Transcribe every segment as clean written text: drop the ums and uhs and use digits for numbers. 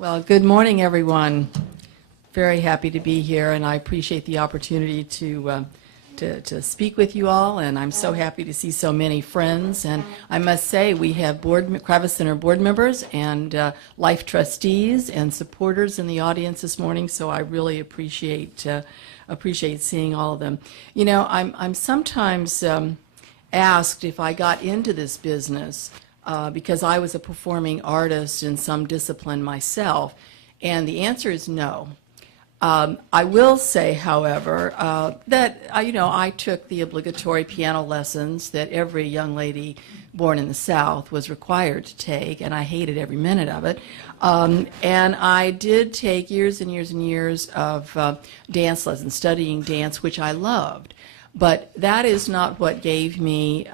Well, good morning, everyone. Very happy to be here, and I appreciate the opportunity to speak with you all, and I'm so happy to see so many friends. And I must say, we have Kravis Center board members and life trustees and supporters in the audience this morning, so I really appreciate seeing all of them. You know, I'm sometimes asked if I got into this business because I was a performing artist in some discipline myself, and the answer is no. I will say, however, that I took the obligatory piano lessons that every young lady born in the South was required to take, and I hated every minute of it. And I did take years and years and years of dance lessons, studying dance, which I loved. But that is not what gave me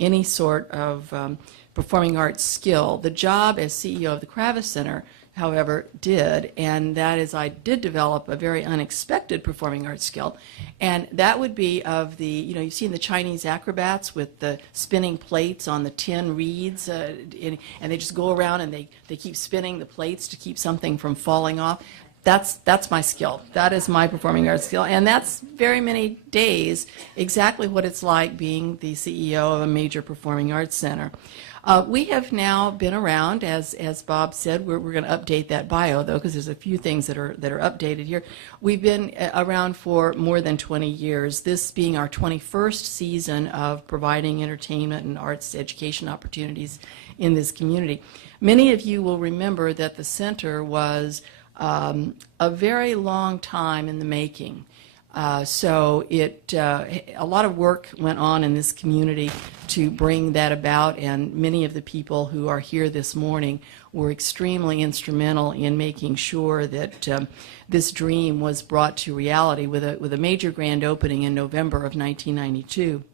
any sort of performing arts skill. The job as CEO of the Kravis Center, however, did, and that is I did develop a very unexpected performing arts skill, and that would be of the, you've seen the Chinese acrobats with the spinning plates on the tin reeds, and they just go around and they keep spinning the plates to keep something from falling off. That's my skill. That is my performing arts skill, and that's very many days exactly what it's like being the CEO of a major performing arts center. We have now been around, as Bob said. We're going to update that bio, though, because there's a few things that are updated here. We've been around for more than 20 years, this being our 21st season of providing entertainment and arts education opportunities in this community. Many of you will remember that the center was a very long time in the making. So a lot of work went on in this community to bring that about, and many of the people who are here this morning were extremely instrumental in making sure that this dream was brought to reality with a major grand opening in November of 1992.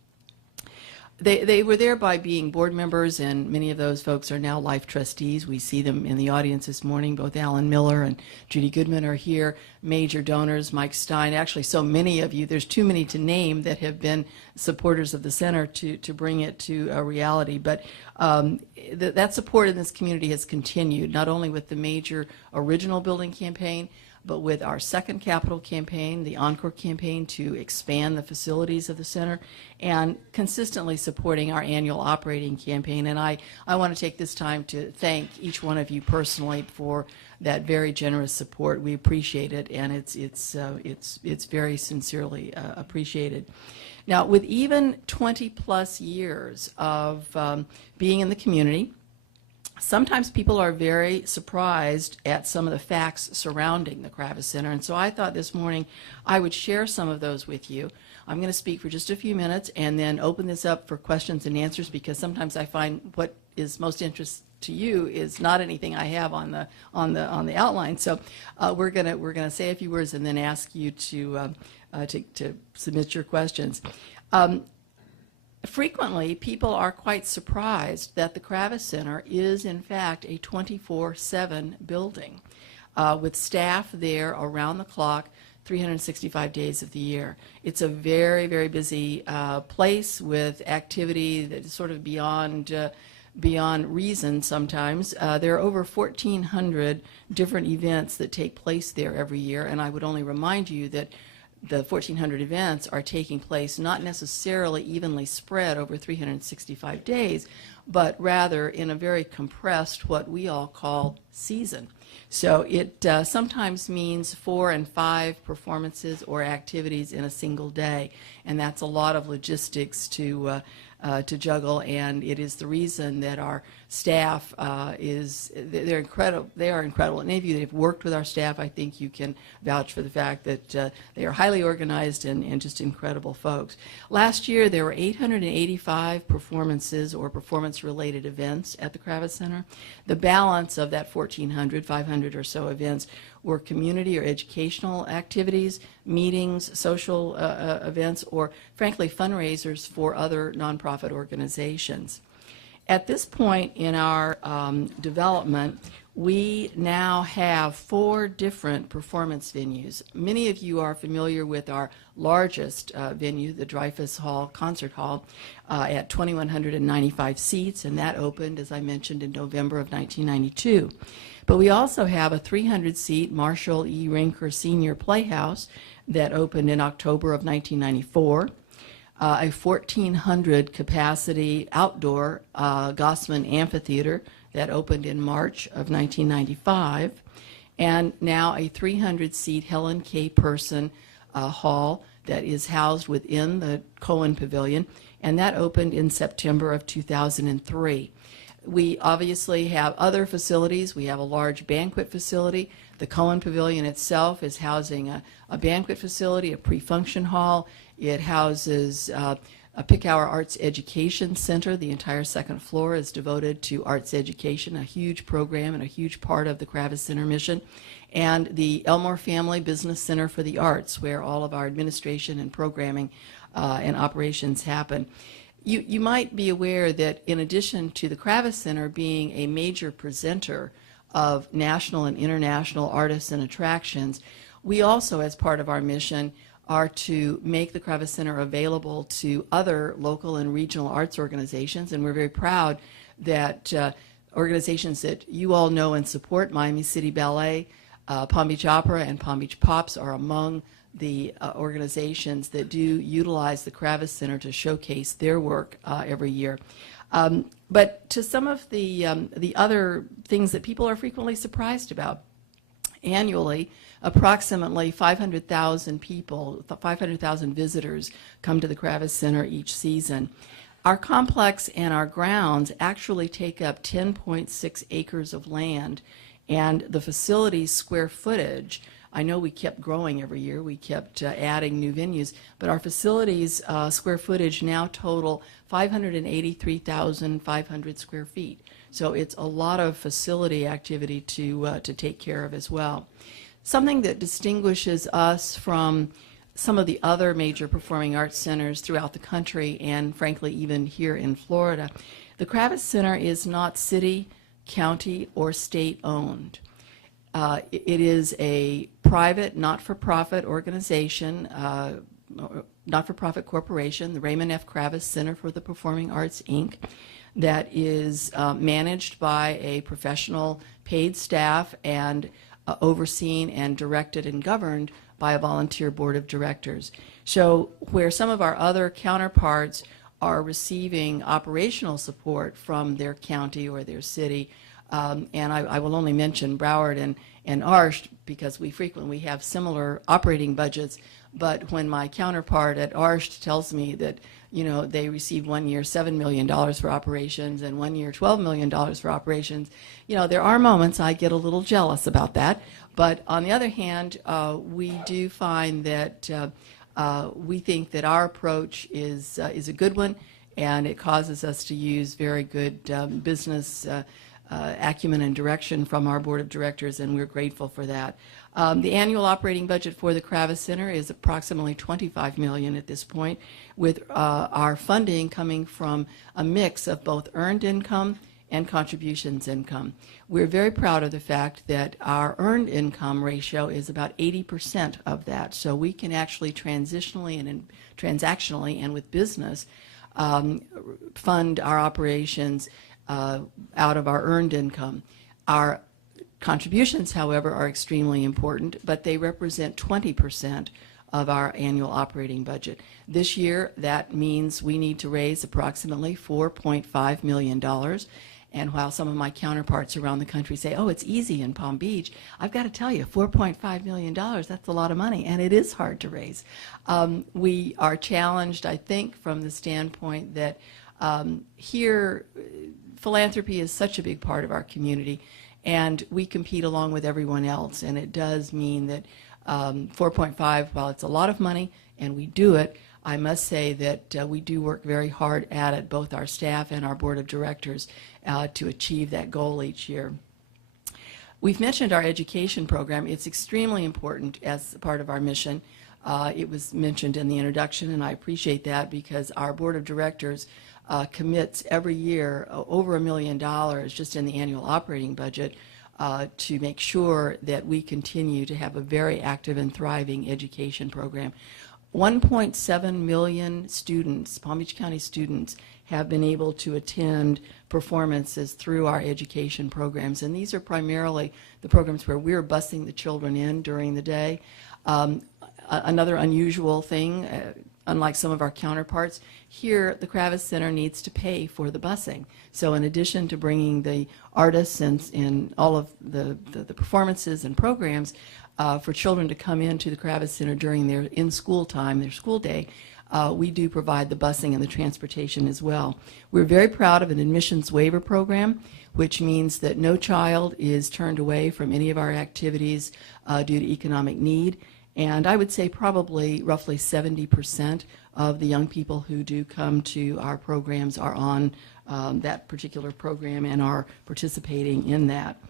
They were there by being board members, and many of those folks are now life trustees. We see them in the audience this morning. Both Alan Miller and Judy Goodman are here. Major donors, Mike Stein. Actually, so many of you, there's too many to name, that have been supporters of the center to bring it to a reality. But that support in this community has continued, not only with the major original building campaign, but with our second capital campaign, the Encore campaign to expand the facilities of the center, and consistently supporting our annual operating campaign. And I want to take this time to thank each one of you personally for that very generous support. We appreciate it, and it's very sincerely appreciated. Now, with even 20 plus years of being in the community, sometimes people are very surprised at some of the facts surrounding the Kravis Center, and so I thought this morning I would share some of those with you. I'm going to speak for just a few minutes and then open this up for questions and answers, because sometimes I find what is most interesting to you is not anything I have on the outline. So we're gonna say a few words and then ask you to submit your questions. Frequently, people are quite surprised that the Kravis Center is, in fact, a 24/7 building with staff there around the clock, 365 days of the year. It's a very, very busy place with activity that is sort of beyond reason sometimes. There are over 1,400 different events that take place there every year, and I would only remind you that the 1,400 events are taking place not necessarily evenly spread over 365 days, but rather in a very compressed, what we all call, season. So it sometimes means 4 and 5 performances or activities in a single day, and that's a lot of logistics to juggle, and it is the reason that our staff they're incredible. They are incredible. And any of you that have worked with our staff, I think you can vouch for the fact that they are highly organized and just incredible folks. Last year there were 885 performances or performance-related events at the Kravis Center. The balance of that 1,400, 500 or so events were community or educational activities, meetings, social events, or frankly fundraisers for other nonprofit organizations. At this point in our development, we now have 4 different performance venues. Many of you are familiar with our largest venue, the Dreyfus Hall Concert Hall, at 2,195 seats, and that opened, as I mentioned, in November of 1992. But we also have a 300-seat Marshall E. Rinker Senior Playhouse that opened in October of 1994. A 1,400 capacity outdoor Gossman Amphitheater that opened in March of 1995, and now a 300-seat Helen K. Person hall that is housed within the Cohen Pavilion, and that opened in September of 2003. We obviously have other facilities. We have a large banquet facility. The Cohen Pavilion itself is housing a banquet facility, a pre-function hall. It houses a Picower Arts Education Center. The entire second floor is devoted to arts education, a huge program and a huge part of the Kravis Center mission. And the Elmore Family Business Center for the Arts, where all of our administration and programming and operations happen. You might be aware that in addition to the Kravis Center being a major presenter of national and international artists and attractions, we also, as part of our mission, are to make the Kravis Center available to other local and regional arts organizations, and we're very proud that organizations that you all know and support, Miami City Ballet, Palm Beach Opera, and Palm Beach Pops, are among the organizations that do utilize the Kravis Center to showcase their work every year. But to some of the other things that people are frequently surprised about, annually, approximately 500,000 people, 500,000 visitors come to the Kravis Center each season. Our complex and our grounds actually take up 10.6 acres of land, and the facility's square footage, I know we kept growing every year, we kept adding new venues, but our facilities square footage now total 583,500 square feet. So it's a lot of facility activity to take care of as well. Something that distinguishes us from some of the other major performing arts centers throughout the country, and frankly even here in Florida, the Kravis Center is not city, county, or state owned. It is a private, not-for-profit organization, not-for-profit corporation, the Raymond F. Kravis Center for the Performing Arts, Inc., that is managed by a professional paid staff and overseen and directed and governed by a volunteer board of directors. So where some of our other counterparts are receiving operational support from their county or their city, and I will only mention Broward and Arsht because we frequently have similar operating budgets, but when my counterpart at Arsht tells me that, you know, they received one year $7 million for operations and one year $12 million for operations, you know, there are moments I get a little jealous about that. But on the other hand, we do find that we think that our approach is a good one, and it causes us to use very good business acumen and direction from our board of directors, and we're grateful for that. The annual operating budget for the Kravis Center is approximately $25 million at this point, with our funding coming from a mix of both earned income and contributions income. We're very proud of the fact that our earned income ratio is about 80% of that, so we can actually transactionally and with business fund our operations out of our earned income. Our contributions, however, are extremely important, but they represent 20% of our annual operating budget. This year, that means we need to raise approximately $4.5 million. And while some of my counterparts around the country say, oh, it's easy in Palm Beach, I've got to tell you, $4.5 million, that's a lot of money, and it is hard to raise. We are challenged, I think, from the standpoint that here, philanthropy is such a big part of our community, and we compete along with everyone else, and it does mean that 4.5, while it's a lot of money, and we do it, I must say that we do work very hard at it, both our staff and our board of directors, to achieve that goal each year. We've mentioned our education program. It's extremely important as part of our mission. It was mentioned in the introduction, and I appreciate that because our board of directors commits every year over $1 million just in the annual operating budget to make sure that we continue to have a very active and thriving education program. 1.7 million students, Palm Beach County students, have been able to attend performances through our education programs, and these are primarily the programs where we're busing the children in during the day. Another unusual thing, unlike some of our counterparts, here the Kravis Center needs to pay for the busing. So in addition to bringing the artists and all of the performances and programs for children to come into the Kravis Center during their in-school time, their school day, we do provide the busing and the transportation as well. We're very proud of an admissions waiver program, which means that no child is turned away from any of our activities due to economic need. And I would say probably roughly 70% of the young people who do come to our programs are on that particular program and are participating in that.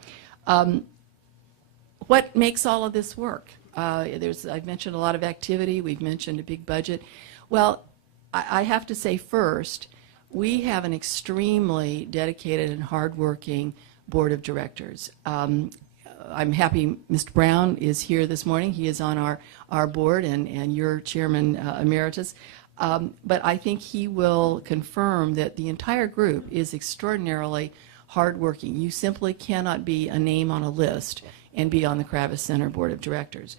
What makes all of this work? I've mentioned a lot of activity. We've mentioned a big budget. Well, I have to say first, we have an extremely dedicated and hardworking board of directors. I'm happy Mr. Brown is here this morning. He is on our board, and you're chairman emeritus. But I think he will confirm that the entire group is extraordinarily hardworking. You simply cannot be a name on a list and be on the Kravis Center Board of Directors.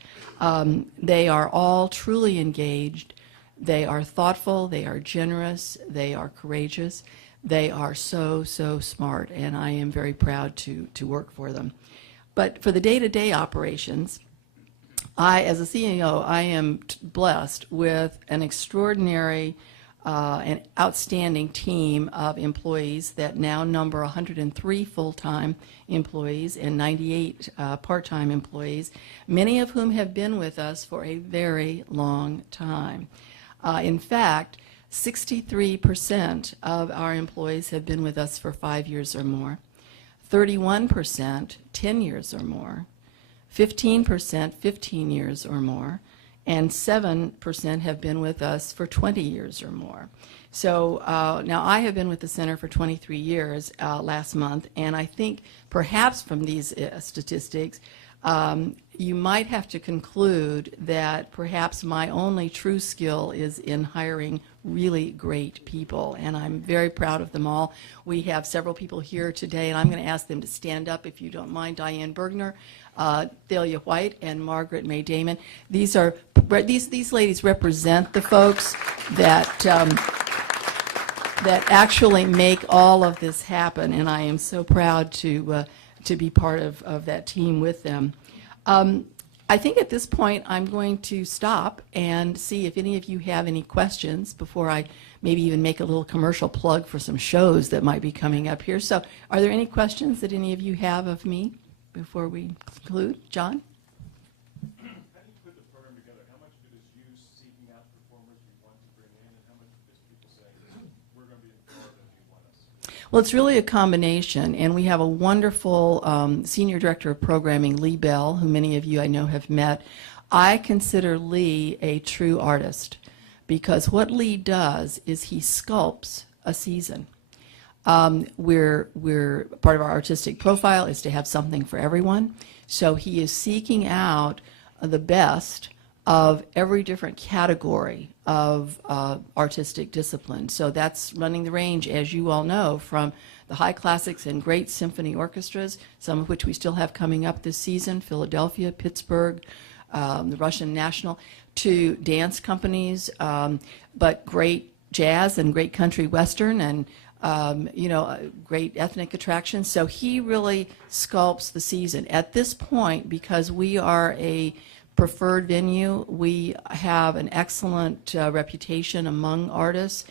They are all truly engaged. They are thoughtful. They are generous. They are courageous. They are so, so smart, and I am very proud to work for them. But for the day-to-day operations, as a CEO, I am blessed with an extraordinary and outstanding team of employees that now number 103 full-time employees and 98 part-time employees, many of whom have been with us for a very long time. In fact, 63% of our employees have been with us for 5 years or more. 31%, 10 years or more, 15%, 15 years or more, and 7% have been with us for 20 years or more. So now I have been with the center for 23 years last month, and I think perhaps from these statistics, you might have to conclude that perhaps my only true skill is in hiring really great people, and I'm very proud of them all. We have several people here today, and I'm going to ask them to stand up if you don't mind. Diane Bergner, Thalia White, and Margaret May Damon. These ladies represent the folks that that actually make all of this happen, and I am so proud to be part of that team with them. I think at this point I'm going to stop and see if any of you have any questions before I maybe even make a little commercial plug for some shows that might be coming up here. So are there any questions that any of you have of me before we conclude? John? How do you put the program together? How much of it is you seeking out performers you want to bring in, and how much of it is people saying, we're going to be in Florida if you want us? Well, it's really a combination, and we have a wonderful Senior Director of Programming, Lee Bell, who many of you I know have met. I consider Lee a true artist because what Lee does is he sculpts a season. We're part of our artistic profile is to have something for everyone, so he is seeking out the best of every different category of artistic discipline. So that's running the range, as you all know, from the high classics and great symphony orchestras, some of which we still have coming up this season, Philadelphia, Pittsburgh, the Russian National, to dance companies, but great jazz and great country western and great ethnic attractions. So he really sculpts the season. At this point, because we are a preferred venue, we have an excellent reputation among artists.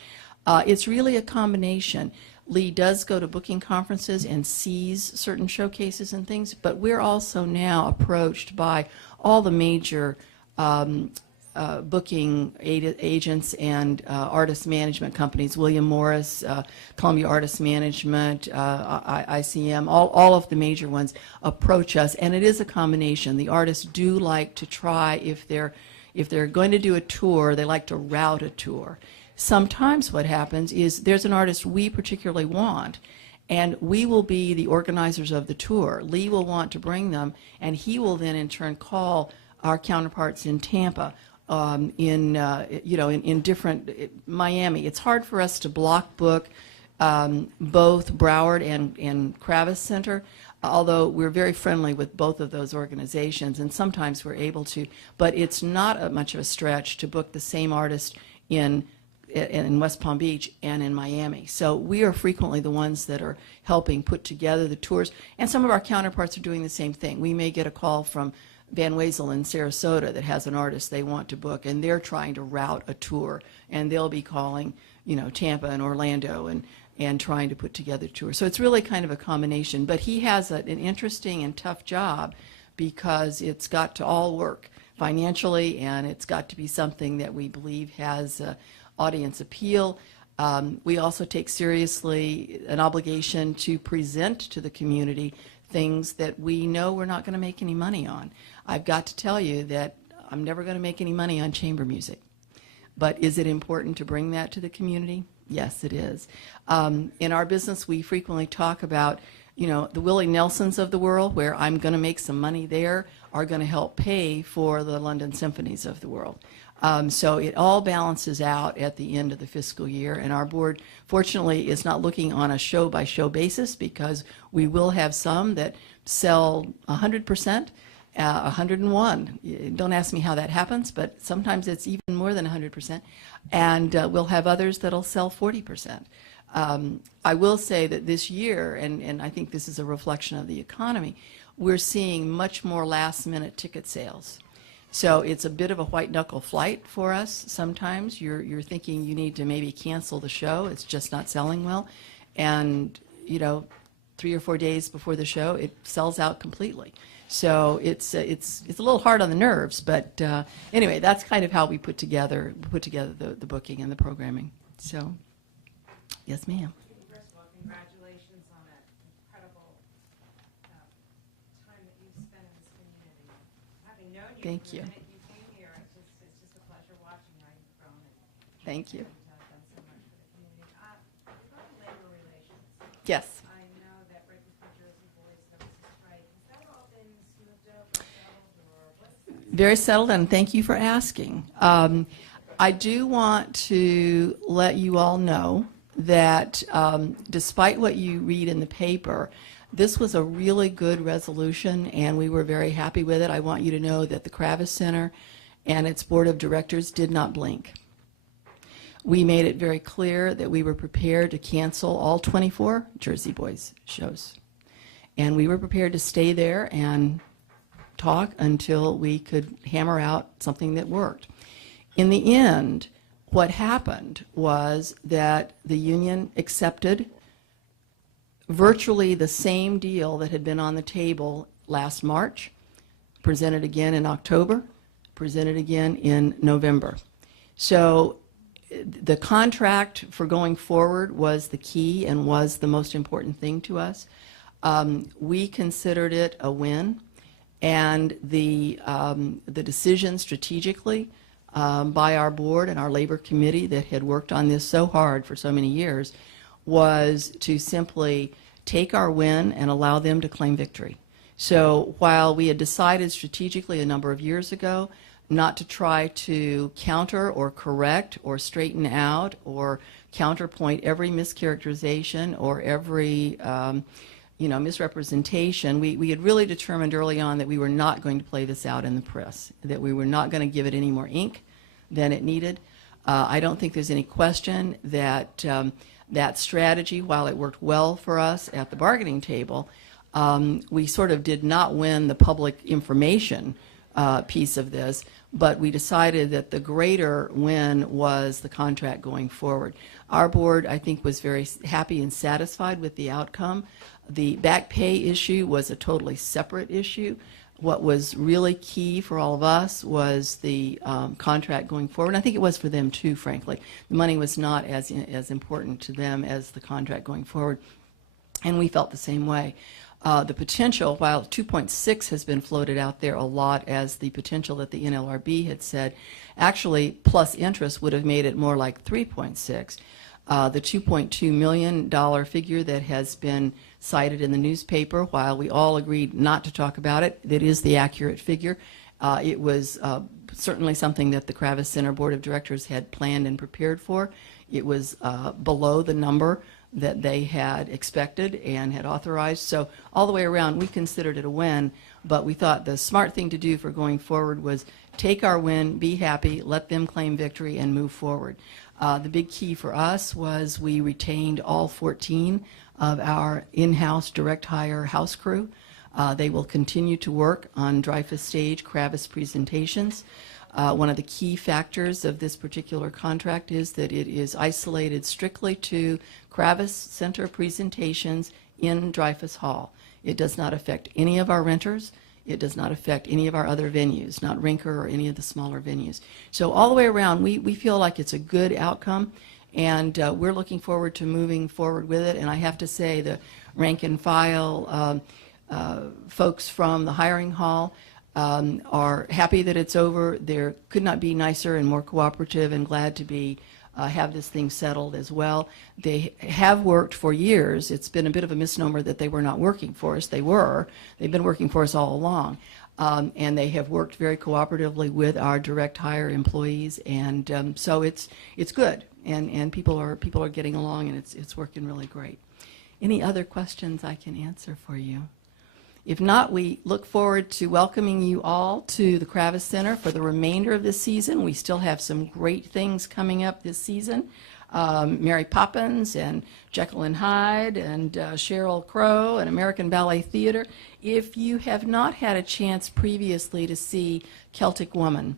It's really a combination. Lee does go to booking conferences and sees certain showcases and things, but we're also now approached by all the major booking agents and artist management companies, William Morris, Columbia Artist Management, ICM, all of the major ones approach us, and it is a combination. The artists do like to try, if they're going to do a tour, they like to route a tour. Sometimes what happens is there's an artist we particularly want, and we will be the organizers of the tour. Lee will want to bring them, and he will then in turn call our counterparts in Tampa, in different, Miami. It's hard for us to block book both Broward and Kravis Center, although we're very friendly with both of those organizations, and sometimes we're able to. But it's not much of a stretch to book the same artist in West Palm Beach and in Miami. So we are frequently the ones that are helping put together the tours, and some of our counterparts are doing the same thing. We may get a call from Van Wezel in Sarasota that has an artist they want to book, and they're trying to route a tour, and they'll be calling, Tampa and Orlando and trying to put together a tour. So it's really kind of a combination. But he has an interesting and tough job because it's got to all work financially, and it's got to be something that we believe has audience appeal. We also take seriously an obligation to present to the community things that we know we're not going to make any money on. I've got to tell you that I'm never going to make any money on chamber music. But is it important to bring that to the community? Yes, it is. In our business, we frequently talk about, the Willie Nelsons of the world, where I'm going to make some money there, are going to help pay for the London Symphonies of the world. So it all balances out at the end of the fiscal year, and our board, fortunately, is not looking on a show-by-show basis, because we will have some that sell 100%, 101. Don't ask me how that happens, but sometimes it's even more than 100%, and we'll have others that'll sell 40%. I will say that this year, and I think this is a reflection of the economy, we're seeing much more last-minute ticket sales. So it's a bit of a white-knuckle flight for us sometimes. You're thinking you need to maybe cancel the show. It's just not selling well. And, 3 or 4 days before the show, it sells out completely. So it's a little hard on the nerves, but anyway, that's kind of how we put together the booking and the programming. So, yes, ma'am. First of all, congratulations on that incredible time that you've spent in this community. Having known you Thank from you. the minute you came here, it's just a pleasure watching how you've grown and Thank you. done so much for the community. Regarding labor relations, Yes. I know that right before Jersey Boys, there was a strike. Has that all been smoothed out, settled, or what's Very settled, and thank you for asking. I do want to let you all know that despite what you read in the paper, this was a really good resolution, and we were very happy with it. I want you to know that the Kravis Center and its board of directors did not blink. We made it very clear that we were prepared to cancel all 24 Jersey Boys shows. And we were prepared to stay there and talk until we could hammer out something that worked. In the end, what happened was that the union accepted virtually the same deal that had been on the table last March, presented again in October, presented again in November. So the contract for going forward was the key and was the most important thing to us. We considered it a win, and the decision strategically by our board and our labor committee that had worked on this so hard for so many years was to simply take our win and allow them to claim victory. So while we had decided strategically a number of years ago not to try to counter or correct or straighten out or counterpoint every mischaracterization or every misrepresentation, we had really determined early on that we were not going to play this out in the press, that we were not going to give it any more ink than it needed. I don't think there's any question that that strategy, while it worked well for us at the bargaining table, we sort of did not win the public information piece of this, but we decided that the greater win was the contract going forward. Our board, I think, was very happy and satisfied with the outcome. The back pay issue was a totally separate issue. What was really key for all of us was the contract going forward. And I think it was for them too, frankly. The money was not as important to them as the contract going forward, and we felt the same way. The potential, while 2.6 has been floated out there a lot as the potential that the NLRB had said, actually plus interest would have made it more like 3.6. The $2.2 million figure that has been cited in the newspaper, while we all agreed not to talk about it, that is the accurate figure. It was certainly something that the Kravis Center Board of Directors had planned and prepared for. It was below the number that they had expected and had authorized. So all the way around, we considered it a win, but we thought the smart thing to do for going forward was take our win, be happy, let them claim victory, and move forward. The big key for us was we retained all 14 of our in-house direct hire house crew. They will continue to work on Dreyfus Stage Kravis presentations. One of the key factors of this particular contract is that it is isolated strictly to Kravis Center presentations in Dreyfus Hall. It does not affect any of our renters. It does not affect any of our other venues, not Rinker or any of the smaller venues. So all the way around, we feel like it's a good outcome, and we're looking forward to moving forward with it. And I have to say, the rank and file folks from the hiring hall are happy that it's over. They could not be nicer and more cooperative and glad to be have this thing settled as well. They have worked for years. It's been a bit of a misnomer that they were not working for us. They were. They've been working for us all along. And they have worked very cooperatively with our direct hire employees, and so it's good, and people are getting along, and it's working really great. Any other questions I can answer for you? If not, we look forward to welcoming you all to the Kravis Center for the remainder of this season. We still have some great things coming up this season. Mary Poppins and Jekyll and Hyde and Sheryl Crow and American Ballet Theater. If you have not had a chance previously to see Celtic Woman,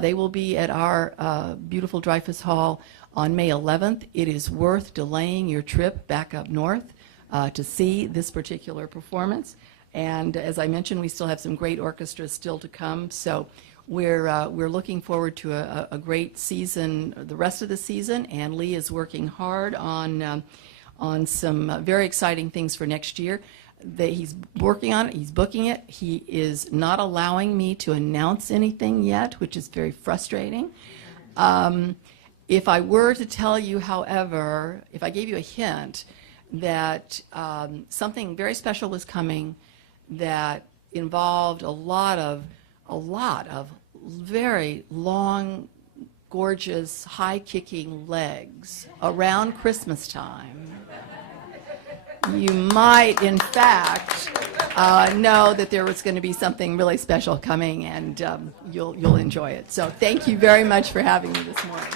they will be at our beautiful Dreyfus Hall on May 11th. It is worth delaying your trip back up north to see this particular performance. And as I mentioned, we still have some great orchestras still to come. So we're looking forward to a great season, the rest of the season. And Lee is working hard on some very exciting things for next year. He's working on it. He's booking it. He is not allowing me to announce anything yet, which is very frustrating. If I were to tell you, however, if I gave you a hint that something very special was coming that involved a lot of very long, gorgeous, high-kicking legs around Christmas time, you might, in fact, know that there was going to be something really special coming, and you'll enjoy it. So thank you very much for having me this morning.